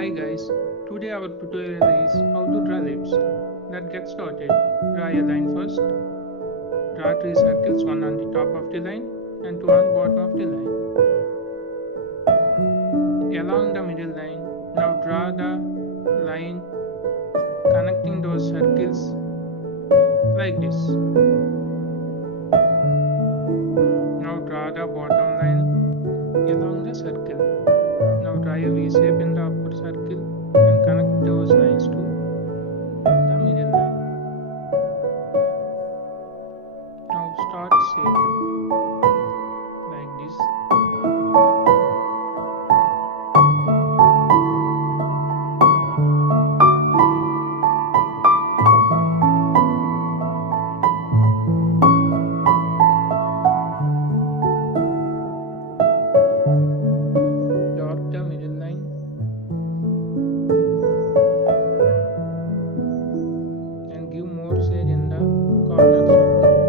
Hi guys, today our tutorial is how to draw lips. Let's get started. Draw a line first. Draw three circles, one on the top of the line and two on bottom of the line. Along the middle line, now draw the line connecting those circles like this. Now draw the bottom line along the circle. Now draw a V shape in the upper circle and connect those lines to the middle line. Now start shaping like this. Dot the middle line and give more shade in the corners of the line.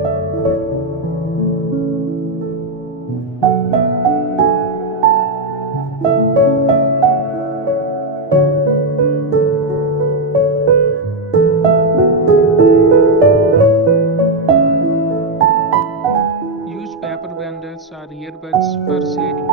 Use paper blenders or earbuds for shading.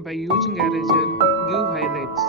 By using eraser, give highlights.